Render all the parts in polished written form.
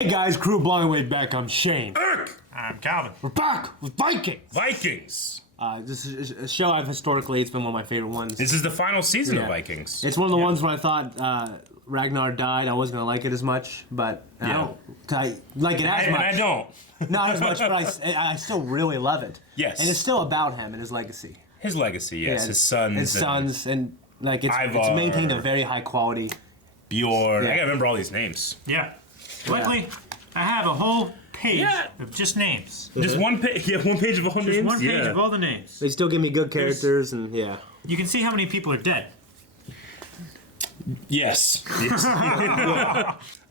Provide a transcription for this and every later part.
Hey guys, Crew Blind Way back. I'm Shane. Eric! I'm Calvin. We're back with Vikings. Vikings. This is a show I've historically, it's been one of my favorite ones. This is the final season of Vikings. It's one of the ones when I thought Ragnar died, I wasn't going to like it as much, but I don't like it as much. And I don't. Not as much, but I still really love it. Yes. And it's still about him and his legacy. His legacy, yes. His sons. His sons, and like it's Ivar. maintained a very high quality. Bjorn. Yeah. I gotta remember all these names. Yeah. Luckily, I have a whole page of just names. Just one page. Yeah, one page of all names. Just one page of all the names. They still give me good characters, and yeah. You can see how many people are dead. Yes.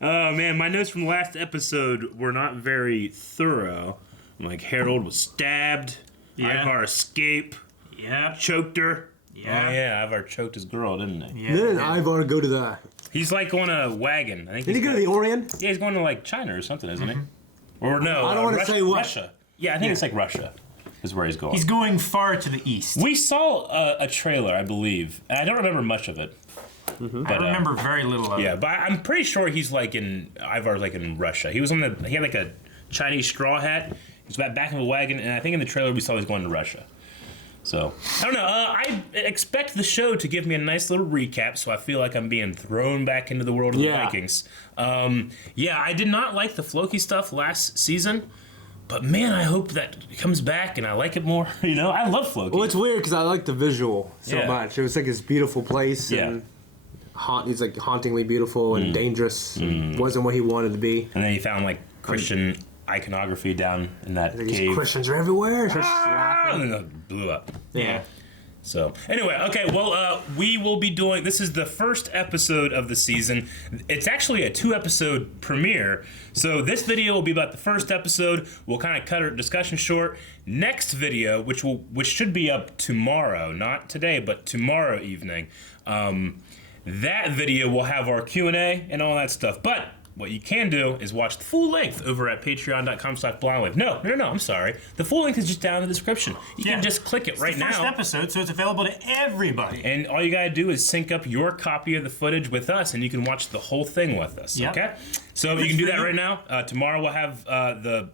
Oh man, my notes from last episode were not very thorough. Like Harold was stabbed. Yeah. Ivar escaped. Yeah. Choked her. Yeah. Oh yeah, Ivar choked his girl, didn't he? Yeah. Didn't Ivar go to the... He's like on a wagon. I think. Did he go to the Orient? Yeah, he's going to like China or something, isn't he? Or no? I don't want to say what. Russia. Yeah, I think it's like Russia is where he's going. He's going far to the east. We saw a trailer, I believe. And I don't remember much of it. I remember very little of Yeah, it. but I'm pretty sure he's like Ivar's like in Russia. He was on he had like a Chinese straw hat. He was back in the wagon, and I think in the trailer we saw he was going to Russia. So, I don't know. I expect the show to give me a nice little recap, so I feel like I'm being thrown back into the world of the Vikings. Yeah, I did not like the Floki stuff last season, but man, I hope that comes back and I like it more. You know, I love Floki. Well, it's weird because I like the visual so much. It was like this beautiful place. And he's like hauntingly beautiful and dangerous. Wasn't what he wanted to be. And then he found like Christian iconography down in that cave. Christians are everywhere. And then it blew up. Yeah. So, anyway, okay, well, we will be doing, this is the first episode of the season. It's actually a 2-episode premiere. So this video will be about the first episode. We'll kind of cut our discussion short. Next video, which should be up tomorrow, not today, but tomorrow evening, that video will have our Q&A and all that stuff. But what you can do is watch the full length over at patreon.com/blindwave. No, I'm sorry. The full length is just down in the description. You can just click it right now. It's the first episode, so it's available to everybody. And all you gotta do is sync up your copy of the footage with us, and you can watch the whole thing with us. Yep. Okay? So you can do that right now. Tomorrow we'll have the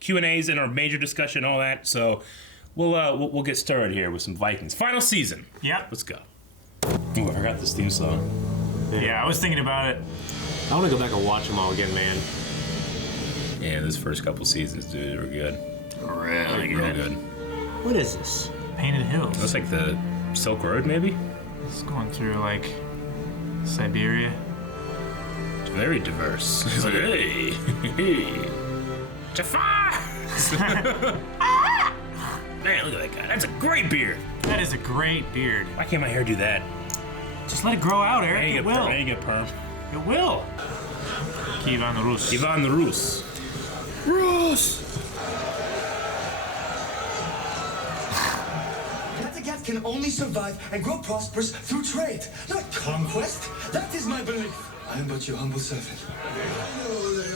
Q&As and our major discussion, all that. So we'll get started here with some Vikings. Final season. Yep. Let's go. Ooh, I forgot this theme song. Yeah, I was thinking about it. I want to go back and watch them all again, man. Yeah, those first couple seasons, dude, were good. Really Real good. What is this? Painted Hills. Looks like the Silk Road, maybe? It's going through, like, Siberia. It's very diverse. It's like, hey. Jafar! Man, look at that guy. That's a great beard. That is a great beard. Why can't my hair do that? Just let it grow out, Eric. It will. I need to get perm. It will. Ivan the Rus. Ivan the Rus. Rus! Kattegat can only survive and grow prosperous through trade, not conquest. That is my belief. I am but your humble servant. I know who they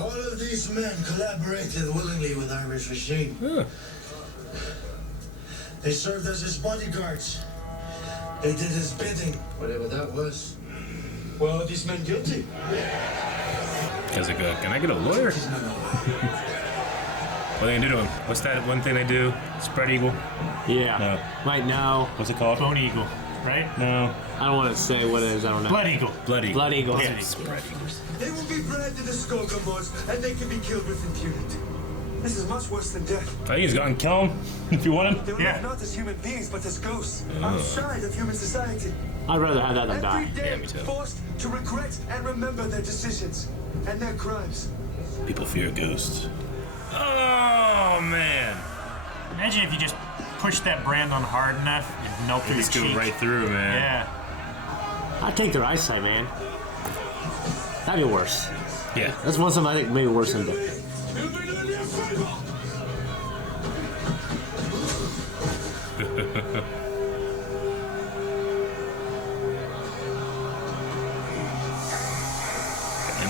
are. All of these men collaborated willingly with Irish regime. Huh. They served as his bodyguards. They did his bidding, whatever that was. Well, are these men guilty? Can I get a lawyer? What are they gonna do to him? What's that one thing they do? Spread eagle? Yeah. No. Right now. What's it called? Bone Eagle, right? No. I don't want to say what it is. I don't know. Blood Eagle. Blood eagle. Blood Eagle. Yeah. Spread eagles. They will be bred to the Skogamods, and they can be killed with impunity. This is much worse than death. I think he's gonna kill him if you want They him. will live not as human beings, but as ghosts, outside of human society. I'd rather have that than Every die. day, me too. forced to regret and remember their decisions and their crimes. People fear ghosts. Oh man. Imagine if you just pushed that brand on hard enough, it'd melt through your Just go cheek. right through, man. Yeah. I'd take their eyesight, man. That'd be worse. Yeah. That's one something I think maybe worse than death. Him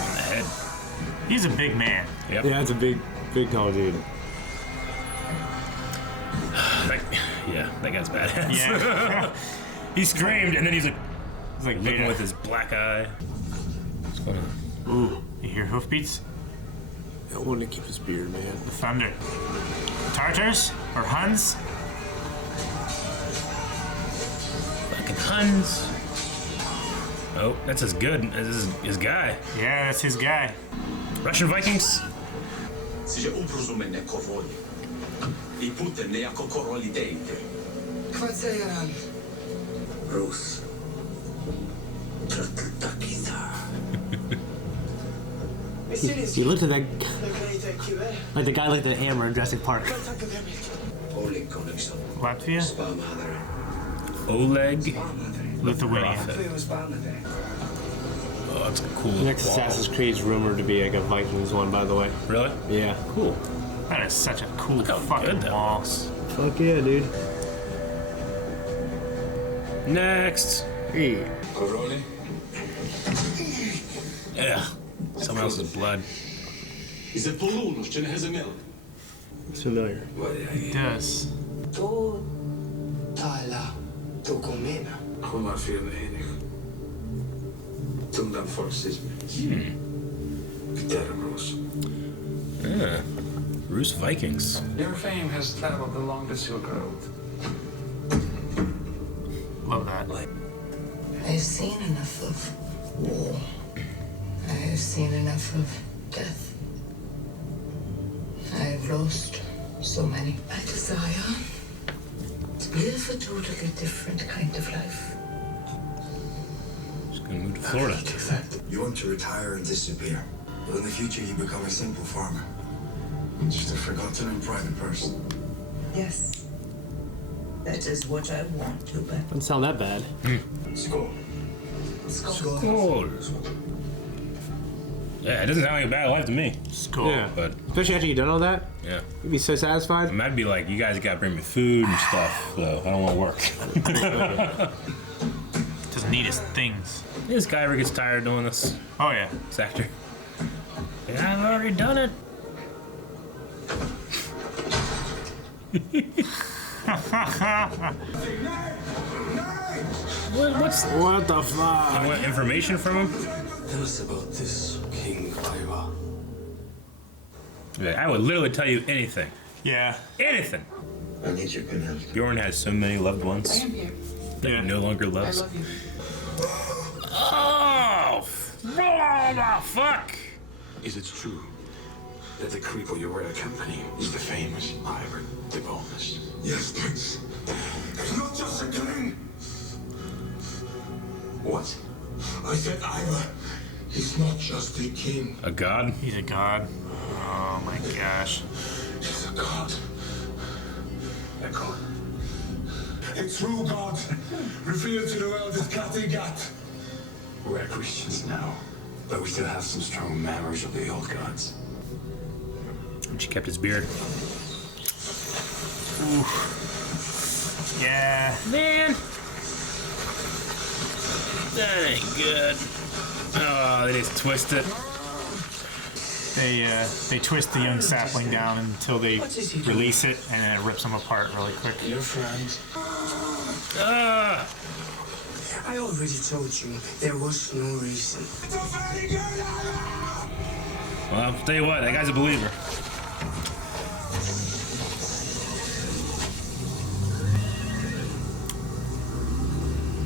in the head. He's a big man. Yep. Yeah, it's a big tall dude. That guy's badass. Yeah. He screamed and then he's like It's like looking Vader. with his black eye. What's going on? Ooh. hoofbeats? I want to keep his beard, man. The thunder. Tartars or Huns? Fucking Huns. Oh, that's as good as his guy. Yeah, that's his guy. Russian Vikings. Vad säger han? Rus. You looked at that like the guy looked at Hammer in Jurassic Park. Oleg Connection. Latvia? Sparmother. Oleg. Lithuania. Oh, that's a cool. The next wall. Assassin's Creed's rumored to be like a Vikings one, by the way. Really? Yeah. Cool. That is such a cool how fucking good that wall. looks. Fuck yeah, dude. Next. Hey. Corroli. Yeah. Someone else's blood. Is it Polunus, Jen has a milk? It's familiar. It does. To tala dokumena. Hon var fel enig. Tundan forces. Terrorus. Yeah. Rus Vikings. Your fame has traveled along the Silk Road. Love that. I've seen enough of war. I've seen enough of death. I've lost so many. I desire to live a totally different kind of life. Just gonna move to Florida. You want to retire and disappear. But in the future, you become a simple farmer. Just a forgotten and private person. Yes. That is what I want to be. Doesn't sound that bad. Skål. Cool. Yeah, it doesn't sound like a bad life to me. Skull. Yeah. But Especially after you done all that, yeah, you'd be so satisfied. I mean, I'd be like, you guys gotta bring me food and stuff. So I don't want to work. Doesn't need his things. This guy ever gets tired doing this? Oh, yeah. This actor. Yeah, I've already done it. What the fuck? I want information from him. Tell us about this King Iva. Yeah, I would literally tell you anything. Yeah. Anything. I need your good help. Bjorn has so many loved ones am here. that he no longer I loves. love you. Oh, fuck. Is it true that the creeper you were company is the famous Ivor the Bonus? Yes, Prince. He's not just a king. What? I said Iva. He's not just a king. A god? He's a god. Oh, my gosh. He's a god. A god. A true god. Revealed to the world as Kattegat. We're Christians now, but we still have some strong memories of the old gods. And she kept his beard. Yeah. Man. That ain't good. Oh, they just twist it. They twist the young sapling down until they release it, and then it rips them apart really quick. Your friends. Ah! I already told you there was no reason. Well, I'll tell you what, that guy's a believer.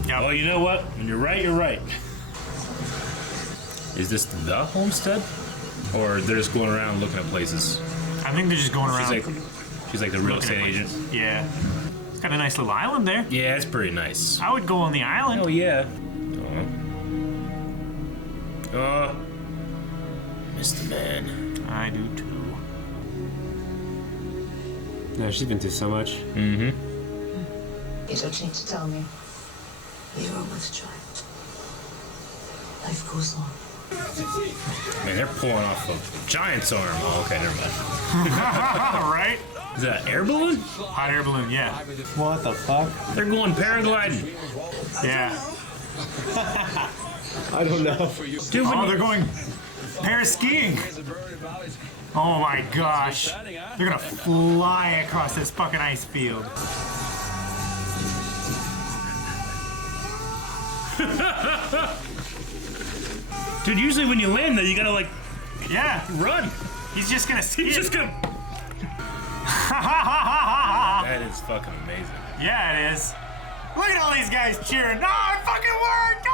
Yeah. Well, you know what? When you're right, you're right. Is this the homestead? Or they're just going around looking at places? I think they're just going around. She's like the real looking at estate agent. places. Yeah. It's got a nice little island there. Yeah, it's pretty nice. I would go on the island. Oh, yeah. Mr. Man. I do too. No, she's been through so much. Mm-hmm. You don't need to tell me. You are with child. Life goes on. Man, they're pulling off a giant's arm. Oh, okay, never mind. Right? Is that an air balloon? Hot air balloon, yeah. What the fuck? They're going paragliding. Yeah. I don't know. Dude, when Oh, you- they're going paraskiing. Oh my gosh. They're gonna fly across this fucking ice field. Dude, usually when you land there, you gotta like Yeah. Run. He's just gonna see He's it. just gonna. That is fucking amazing. Yeah, it is. Look at all these guys cheering. No, it fucking worked!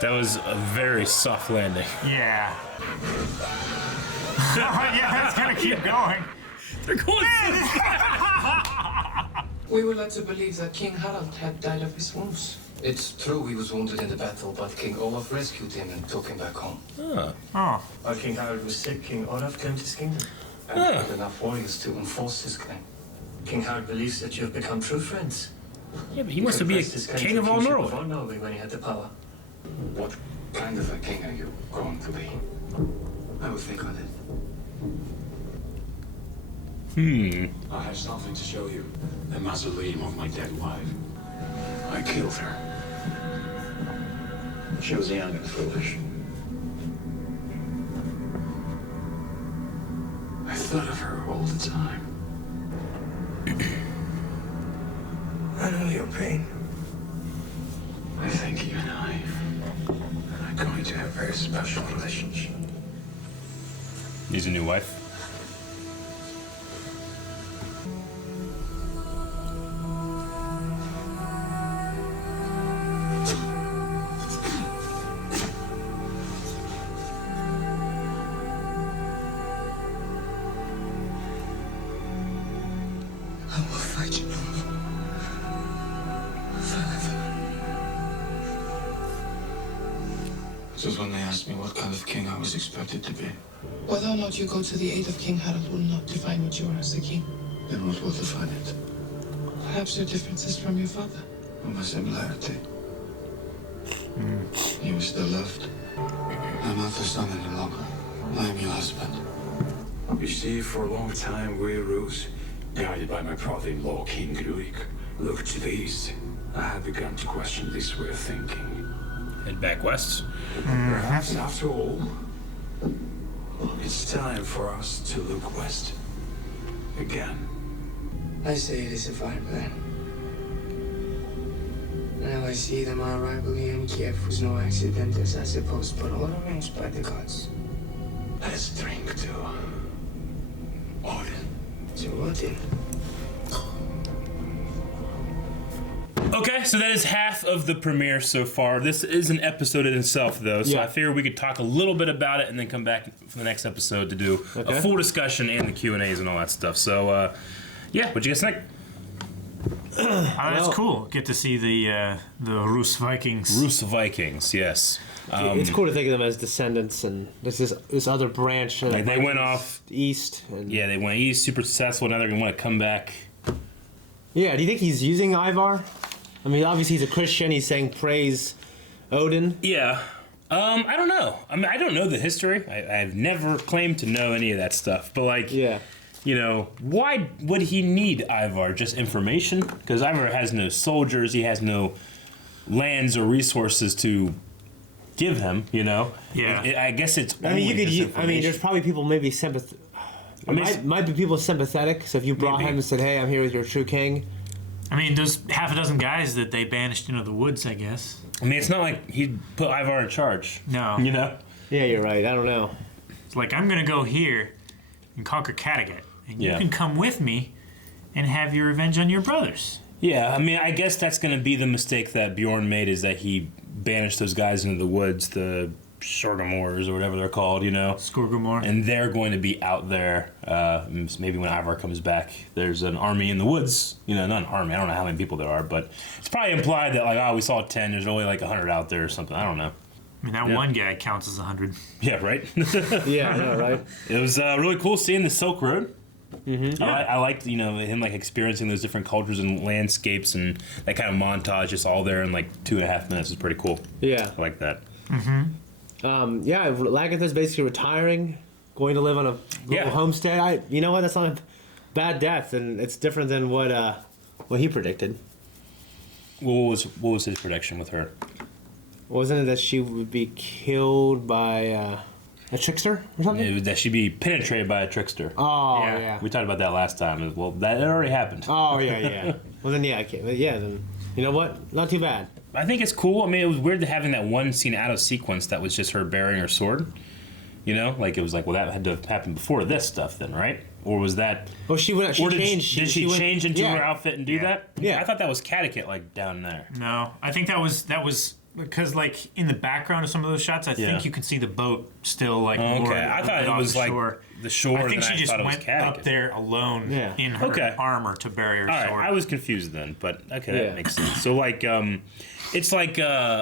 That was a very soft landing. Yeah. Yeah, it's gonna keep going. They're going. We were led to believe that King Harald had died of his wounds. It's true he was wounded in the battle, but King Olaf rescued him and took him back home. Oh. While King Harald was sick, King Olaf claimed his kingdom. And he had enough warriors to enforce his claim. King Harald believes that you have become true friends. Yeah, but he wants to be a His claim king to of all kingship Norway. Of all Norway when he had the power. What Kind of a king are you going to be? I will think on it. I have something to show you. The mausoleum of my dead wife. I killed her. She was young and foolish. I thought of her all the time. I know your pain. I think you and I are going to have a very special relationship. He's a new wife. I will fight you no more. Forever. Just when they asked me what kind of king I was expected to be, Whether or not you go to the aid of King Harald will not define what you are as a king. then what will define it? Perhaps your differences from your father. Or my similarity? You was still loved. I'm not the son any longer. I am your husband. You see, for a long time, we Rus, guided by my brother-in-law, King Rurik, looked to the east. I had begun to question this way of thinking. Head back west. Perhaps, after all, it's time for us to look west. Again. I say it is a fine plan. Now I see that my arrival here in Kiev was no accident, as I suppose, but all arranged by the gods. Let's drink to Odin. To Odin. Okay, so that is half of the premiere so far. This is an episode in itself, though, so Yeah. I figured we could talk a little bit about it and then come back for the next episode to do a Okay. full discussion and the Q&As and all that stuff. So, yeah, what'd you guys think? That's cool. Get to see the Rus Vikings. Rus Vikings, yes. It's cool to think of them as descendants, and this other branch. Like they went off east. And Yeah, they went east, super successful. Now they're gonna want to come back. Yeah, do you think he's using Ivar? I mean, obviously he's a Christian. He's saying praise Odin. Yeah. I don't know. I mean, I don't know the history. I've never claimed to know any of that stuff. But like, Yeah. you know, why would he need Ivar? Just information? Because Ivar has no soldiers. He has no lands or resources to give him. You know. Yeah. I guess it's. I mean, you only could. just I mean, there's information. probably people maybe sympathetic. I mean, might be people sympathetic. So if you brought Maybe. him and said, "Hey, I'm here with your true king," I mean, there's half a dozen guys that they banished into the woods, I guess. I mean, it's not like he'd put Ivar in charge. No. You know. yeah, you're right. I don't know. It's like, I'm going to go here and conquer Kattegat. And Yeah. you can come with me and have your revenge on your brothers. Yeah, I mean, I guess that's going to be the mistake that Bjorn made, is that he banished those guys into the woods, the Shorgamores or whatever they're called, you know. Skorgomor. And they're going to be out there. Maybe when Ivar comes back, there's an army in the woods. You know, not an army. I don't know how many people there are, but it's probably implied that, like, oh, we saw 10. There's only like 100 out there or something. I don't know. I mean, that Yeah. one guy counts as 100. Yeah, right? Yeah, I know, right? It was really cool seeing the Silk Road. Mm-hmm. I liked, you know, him like experiencing those different cultures and landscapes, and that kind of montage just all there in like 2.5 minutes is pretty cool. Yeah. I like that. Yeah, Lagatha's basically retiring, going to live on a little Yeah. homestead. You know what? That's not a bad death, and it's different than what he predicted. What was his prediction with her? Wasn't it that she would be killed by a trickster or something? That she'd be penetrated by a trickster. Oh Yeah. yeah. We talked about that last time. Well, that already happened. Oh yeah. Well then yeah, okay. But yeah, then you know what? Not too bad. I think it's cool. I mean, it was weird having that one scene out of sequence that was just her bearing her sword. You know, like it was like, well, that had to have happened before this stuff, then, right? Or was that? Oh, she went. She changed. Did she change into yeah. her outfit and do that? Yeah. I thought that was Catechit, like down there. No, I think that was because like in the background of some of those shots, I think you could see the boat still like. Okay, I thought it was like the shore. I think she just went Catechit. up there alone in her armor to bury her sword. All right, I was confused then, but okay, that makes sense. So like, it's like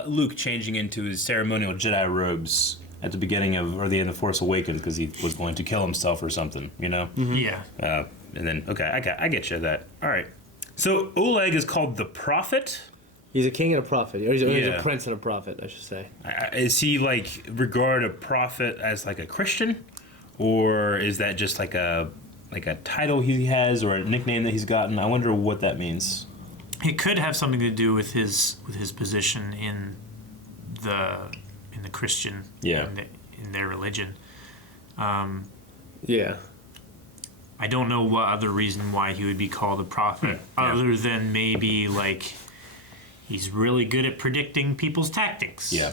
Luke changing into his ceremonial Jedi robes at the beginning of or the end of Force Awakens because he was going to kill himself or something, you know? Mm-hmm. Yeah. And then I get you that. All right. So Oleg is called the Prophet. He's a king and a prophet, or he's a prince and a prophet, I should say. Is he like regard a prophet as like a Christian, or is that just like a title he has or a nickname that he's gotten? I wonder what that means. It could have something to do with his position in the Christian in their religion. Yeah. I don't know what other reason why he would be called a prophet, other than maybe like he's really good at predicting people's tactics. Yeah.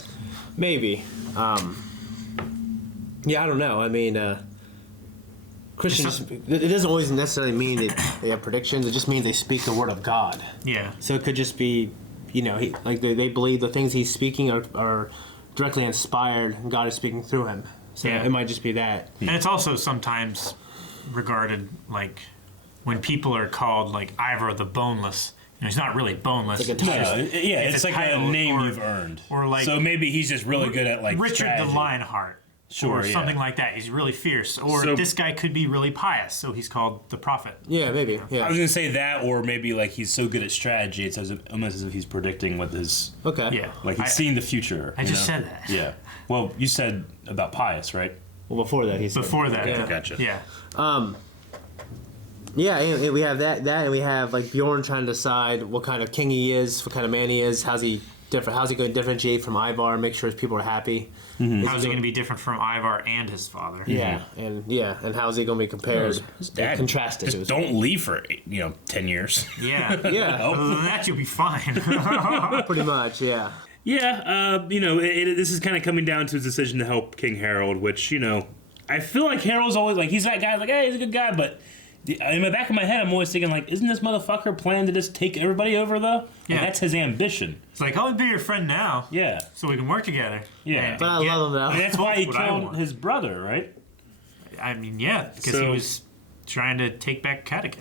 Maybe. Yeah, I don't know. I mean, Christians, it doesn't always necessarily mean that they have predictions. It just means they speak the word of God. Yeah. So it could just be, you know, they believe the things he's speaking are directly inspired and God is speaking through him. So it might just be that. And it's also sometimes regarded like when people are called like Ivor the Boneless. You know, he's not really boneless. Like it's like a name you've earned. Or like, so maybe he's just really good at like Richard strategy. the Lionheart. Or something like that. He's really fierce. Or this guy could be really pious, so he's called the Prophet. Yeah, maybe. Yeah. I was gonna say that, or maybe like he's so good at strategy, it's almost as if he's predicting what his. Okay. Yeah. Like he's seeing the future. I just said that. Yeah. Well, you said about pious, right? Well, before that, he said. Before that. Yeah. Gotcha. Yeah. Yeah, and we have that, and we have like Bjorn trying to decide what kind of king he is, what kind of man he is, how's he going to differentiate from Ivar, make sure his people are happy. Mm-hmm. How's he going to be different from Ivar and his father? Yeah, and how's he going to be compared, contrasted? Just don't leave for 10 years. Yeah, yeah. Other than that, you'll be fine. Pretty much, yeah. Yeah, this is kind of coming down to his decision to help King Harold, which I feel like Harold's always like he's that guy, like hey, he's a good guy, but. In the back of my head, I'm always thinking, like, isn't this motherfucker planning to just take everybody over, though? Yeah. That's his ambition. It's like, I'll be your friend now. Yeah. So we can work together. Yeah. But I love him, though. And that's why he killed his brother, right? I mean, yeah, because he was trying to take back Catechit.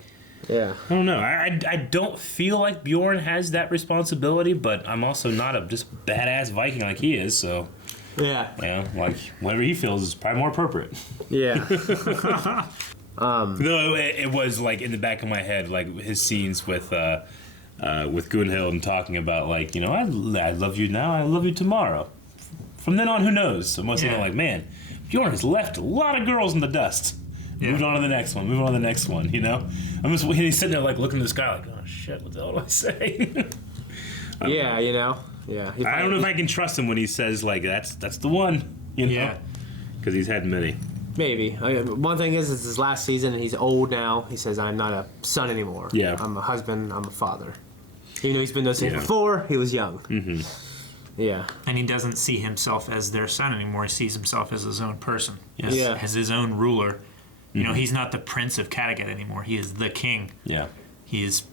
Yeah. I don't know. I don't feel like Bjorn has that responsibility, but I'm also not a just badass Viking like he is, so... Yeah. Like, whatever he feels is probably more appropriate. Yeah. Though it was like in the back of my head, like his scenes with Gunhild and talking about like I love you now, I love you tomorrow. From then on, who knows? So most people are like, man, Bjorn has left a lot of girls in the dust. Yeah. Moved on to the next one. Move on to the next one. I'm just he's sitting there like looking at this guy like, oh shit, what the hell do I say? Yeah. Yeah. I don't know if I can trust him when he says like that's the one. Yeah. Because he's had many. Maybe. One thing is, it's his last season, and he's old now. He says, I'm not a son anymore. Yeah. I'm a husband, I'm a father. He's been those things before, he was young. Mm-hmm. Yeah. And he doesn't see himself as their son anymore. He sees himself as his own person. As his own ruler. Mm-hmm. He's not the prince of Catechit anymore. He is the king. Yeah. He is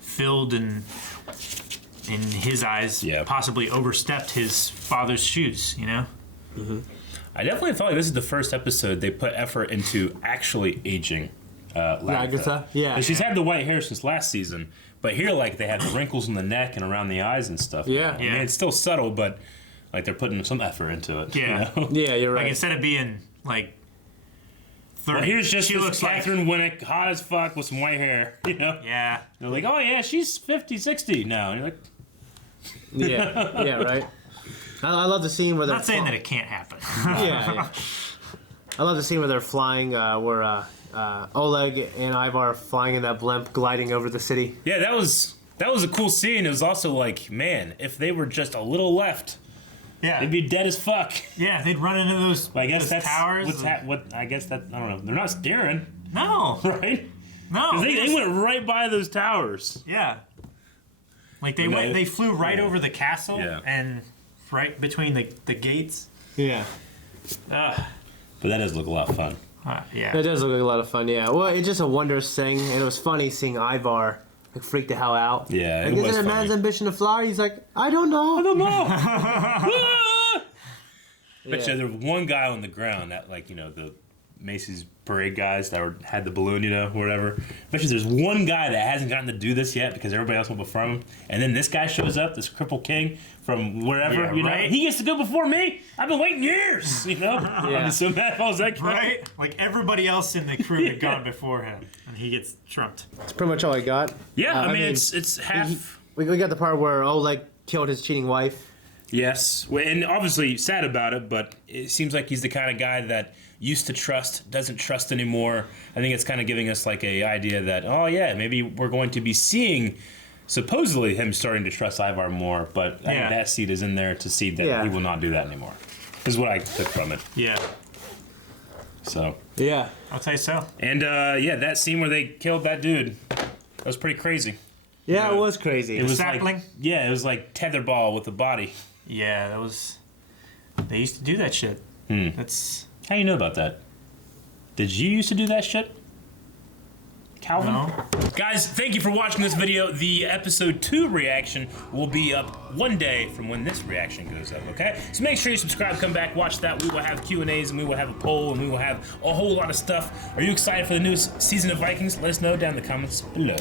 filled and, in his eyes, possibly overstepped his father's shoes, Mm-hmm. I definitely felt like this is the first episode they put effort into actually aging Lagertha. Yeah. And she's had the white hair since last season, but here, like, they have the wrinkles in the neck and around the eyes and stuff. Yeah. I mean, it's still subtle, but, like, they're putting some effort into it. Yeah. Yeah, you're right. Like, instead of being, like, 30, here's just she looks Catherine Winnick, hot as fuck with some white hair, Yeah. They're like, oh, yeah, she's 50, 60 now. And you're like... Yeah, right. I love the scene where they're... I'm not saying that it can't happen. yeah. I love the scene where they're flying, where Oleg and Ivar are flying in that blimp, gliding over the city. Yeah, that was a cool scene. It was also like, man, if they were just a little left, they'd be dead as fuck. Yeah, they'd run into those, I guess those that's towers. I guess that I don't know. They're not steering. No. Right? No. They went right by those towers. Yeah. Like they flew right over the castle and right between the gates. Yeah. But that does look a lot of fun. Yeah. It does look like a lot of fun, yeah. Well, it's just a wondrous thing, and it was funny seeing Ivar like freak the hell out. Yeah, like, it was isn't a man's ambition to fly? He's like, I don't know. But yeah, there was one guy on the ground that, like, you know, the Macy's parade guys that had the balloon, you know, whatever. Bet you there's one guy that hasn't gotten to do this yet because everybody else went before him. And then this guy shows up, this crippled king from wherever, you know. He gets to go before me. I've been waiting years, you know. I'm so mad if I was that guy. Right? Like everybody else in the crew had gone before him, and he gets trumped. That's pretty much all I got. Yeah, I mean it's half. We got the part where Oleg killed his cheating wife. Yes, and obviously sad about it, but it seems like he's the kind of guy that used to trust, doesn't trust anymore. I think it's kind of giving us like a idea that, oh yeah, maybe we're going to be seeing supposedly him starting to trust Ivar more, but I think that seed is in there to see that he will not do that anymore. This is what I took from it. Yeah. So. Yeah. I'll say so. And yeah, that scene where they killed that dude, that was pretty crazy. Yeah, it was crazy. It was sapling? like, yeah, it was like tetherball with the body. Yeah, that was. They used to do that shit. That's. How do you know about that? Did you used to do that shit, Calvin? No. Guys, thank you for watching this video. The episode 2 reaction will be up one day from when this reaction goes up, okay? So make sure you subscribe, come back, watch that. We will have Q&As, and we will have a poll, and we will have a whole lot of stuff. Are you excited for the new season of Vikings? Let us know down in the comments below.